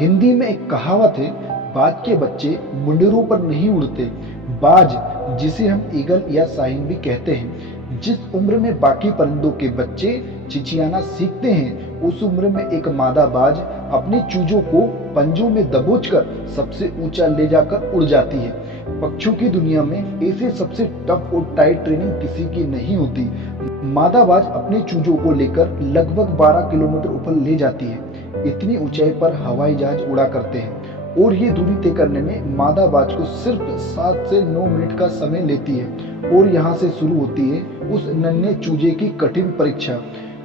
हिंदी में एक कहावत है, बाज के बच्चे मुंडेरों पर नहीं उड़ते। बाज, जिसे हम ईगल या शाहीन भी कहते हैं, जिस उम्र में बाकी परिंदों के बच्चे चिचियाना सीखते हैं, उस उम्र में एक मादा बाज अपने चूजों को पंजों में दबोचकर सबसे ऊंचा ले जाकर उड़ जाती है। पक्षियों की दुनिया में ऐसे सबसे टफ और टाइट ट्रेनिंग किसी की नहीं होती। मादा बाज अपने चूजों को लेकर लगभग 12 किलोमीटर ऊपर ले जाती है। इतनी ऊंचाई पर हवाई जहाज उड़ा करते हैं और ये दूरी तय करने में मादा बाज को सिर्फ 7 से 9 मिनट का समय लेती है। और यहाँ से शुरू होती है उस नन्हे चूजे की कठिन परीक्षा।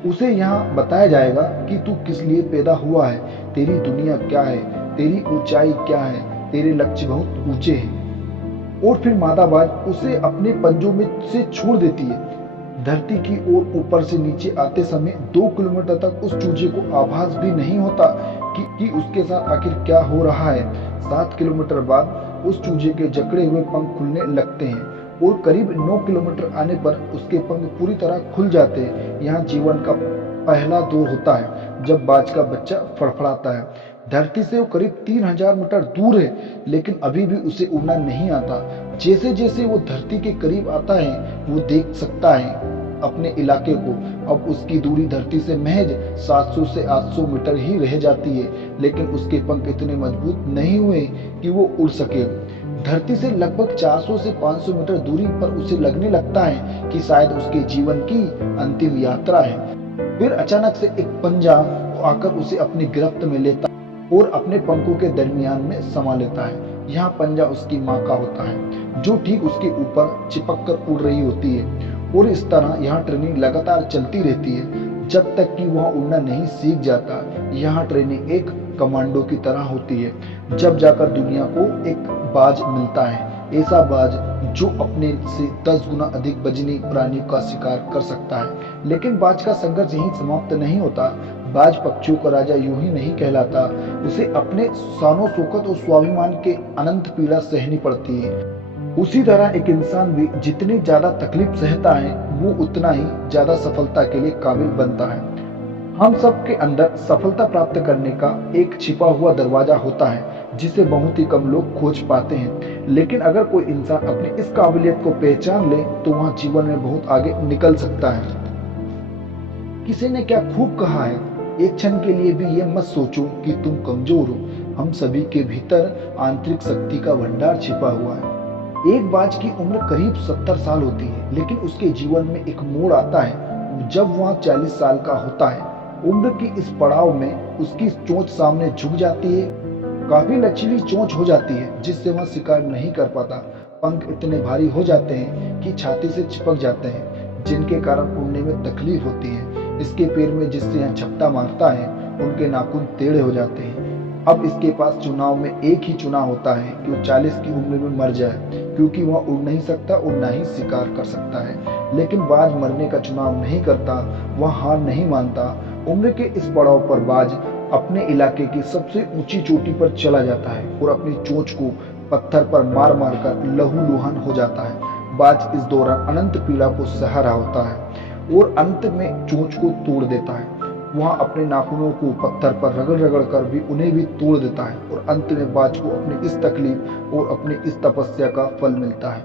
उसे यहाँ बताया जाएगा कि तू किस लिए पैदा हुआ है, तेरी दुनिया क्या है, तेरी ऊंचाई क्या है, तेरे लक्ष्य बहुत ऊंचे हैं। और फिर मादा बाज उसे अपने पंजों में से छोड़ देती है। धरती की ओर ऊपर से नीचे आते समय 2 किलोमीटर तक उस चूजे को आभास भी नहीं होता कि उसके साथ आखिर क्या हो रहा है। 7 किलोमीटर बाद उस चूजे के जकड़े हुए पंख खुलने लगते हैं और करीब 9 किलोमीटर आने पर उसके पंख पूरी तरह खुल जाते हैं। यहाँ जीवन का पहला दौर होता है जब बाज का बच्चा फड़फड़ाता है। धरती से वो करीब 3000 मीटर दूर है, लेकिन अभी भी उसे उड़ना नहीं आता। जैसे जैसे वो धरती के करीब आता है, वो देख सकता है अपने इलाके को। अब उसकी दूरी धरती से महज 700 से 800 मीटर ही रह जाती है, लेकिन उसके पंख इतने मजबूत नहीं हुए कि वो उड़ सके। धरती से लगभग 400 से 500 मीटर दूरी पर उसे लगने लगता है कि शायद उसके जीवन की अंतिम यात्रा है। फिर अचानक से एक पंजा आकर उसे अपनी गिरफ्त में लेता और अपने पंखों के दरमियान में समा लेता है। यहाँ पंजा उसकी माँ का होता है, जो ठीक उसके ऊपर चिपक कर उड़ रही होती है। और इस तरह यहाँ ट्रेनिंग लगातार चलती रहती है जब तक कि वह उड़ना नहीं सीख जाता। यहाँ ट्रेनिंग एक कमांडो की तरह होती है। जब जाकर दुनिया को एक बाज मिलता है, ऐसा बाज जो अपने से 10 गुना अधिक वजनी प्राणियों का शिकार कर सकता है। लेकिन बाज का संघर्ष यहीं समाप्त नहीं होता। बाज पक्षियों का राजा यूं ही नहीं कहलाता, उसे अपने शानो शौकत और स्वाभिमान के अनंत पीड़ा सहनी पड़ती है। उसी तरह एक इंसान भी जितनी ज्यादा तकलीफ सहता है, वो उतना ही ज्यादा सफलता के लिए काबिल बनता है। हम सब के अंदर सफलता प्राप्त करने का एक छिपा हुआ दरवाजा होता है, जिसे बहुत ही कम लोग खोज पाते हैं। लेकिन अगर कोई इंसान अपनी इस काबिलियत को पहचान ले, तो वह जीवन में बहुत आगे निकल सकता है। किसी ने क्या खूब कहा है, एक क्षण के लिए भी ये मत सोचो कि तुम कमजोर हो। हम सभी के भीतर आंतरिक शक्ति का भंडार छिपा हुआ है। एक बाज की उम्र करीब 70 साल होती है, लेकिन उसके जीवन में एक मोड़ आता है जब वह 40 साल का होता है। उम्र की इस पड़ाव में उसकी चोंच सामने झुक जाती है। काफी लचीली चोंच हो जाती है, जिससे वह शिकार नहीं कर पाता। पंख इतने भारी हो जाते हैं कि छाती से चिपक जाते हैं, जिनके कारण उड़ने में तकलीफ होती है। इसके पैर में जिससे यह झपटा मारता है, उनके नाखून टेढ़े हो जाते हैं। अब इसके पास चुनाव में एक ही चुनाव होता है कि वो 40 की उम्र में मर जाए, क्योंकि वह उड़ नहीं सकता और ना ही शिकार कर सकता है। लेकिन बाज मरने का चुनाव नहीं करता, वह हार नहीं मानता। उम्र के इस पड़ाव पर बाज अपने इलाके की सबसे ऊंची चोटी पर चला जाता है और अपनी चोंच को पत्थर पर मार मार कर लहूलुहान हो जाता है। बाज इस दौरान अनंत पीड़ा को सह रहा होता है और अंत में चोंच को तोड़ देता है। वह अपने नाखूनों को पत्थर पर रगड़ रगड़ कर भी उन्हें भी तोड़ देता है और अंत में बाज को अपनी इस तकलीफ और अपनी इस तपस्या का फल मिलता है।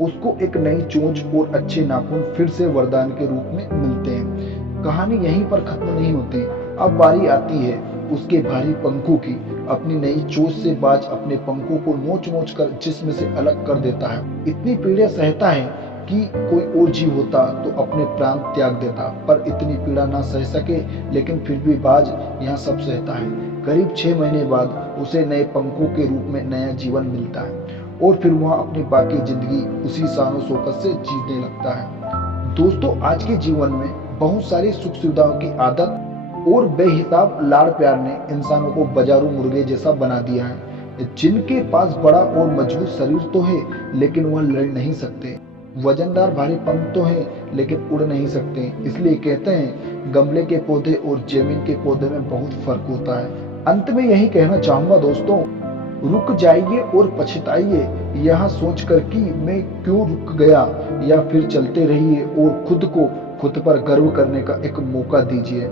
उसको एक नई चोंच और अच्छे नाखून फिर से वरदान के रूप में मिलते हैं। कहानी यहीं पर खत्म नहीं होती। अब बारी आती है उसके भारी पंखों की। अपनी नई चोंच से बाज अपने पंखों को नोच नोच कर जिस्म से अलग कर देता है। इतनी पीड़ा सहता है कि कोई और जीव होता तो अपने प्राण त्याग देता, पर इतनी पीड़ा ना सह सके। लेकिन फिर भी बाज यहाँ सब सहता है। करीब 6 महीने बाद उसे नए पंखों के रूप में नया जीवन मिलता है और फिर वह अपनी बाकी जिंदगी उसी शानो शौकत से जीने लगता है। दोस्तों, आज के जीवन में बहुत सारी सुख सुविधाओं की आदत और बेहिसाब लाड़ प्यार ने इंसानों को बाजारू मुर्गे जैसा बना दिया है। जिनके पास बड़ा और मजबूत शरीर तो है, लेकिन वह लड़ नहीं सकते। वजनदार भारी पंख तो है, लेकिन उड़ नहीं सकते। इसलिए कहते हैं गमले के पौधे और जमीन के पौधे में बहुत फर्क होता है। अंत में यही कहना चाहूंगा दोस्तों, रुक जाइए और पछताइए यह सोचकर कि मैं क्यों रुक गया, या फिर चलते रहिए और खुद को खुद पर गर्व करने का एक मौका दीजिए।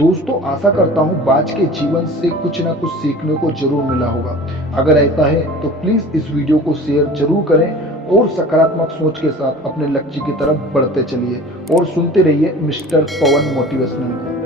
दोस्तों आशा करता हूँ बाज के जीवन से कुछ ना कुछ सीखने को जरूर मिला होगा। अगर ऐसा है तो प्लीज इस वीडियो को शेयर जरूर करें और सकारात्मक सोच के साथ अपने लक्ष्य की तरफ बढ़ते चलिए और सुनते रहिए मिस्टर पवन मोटिवेशनल को।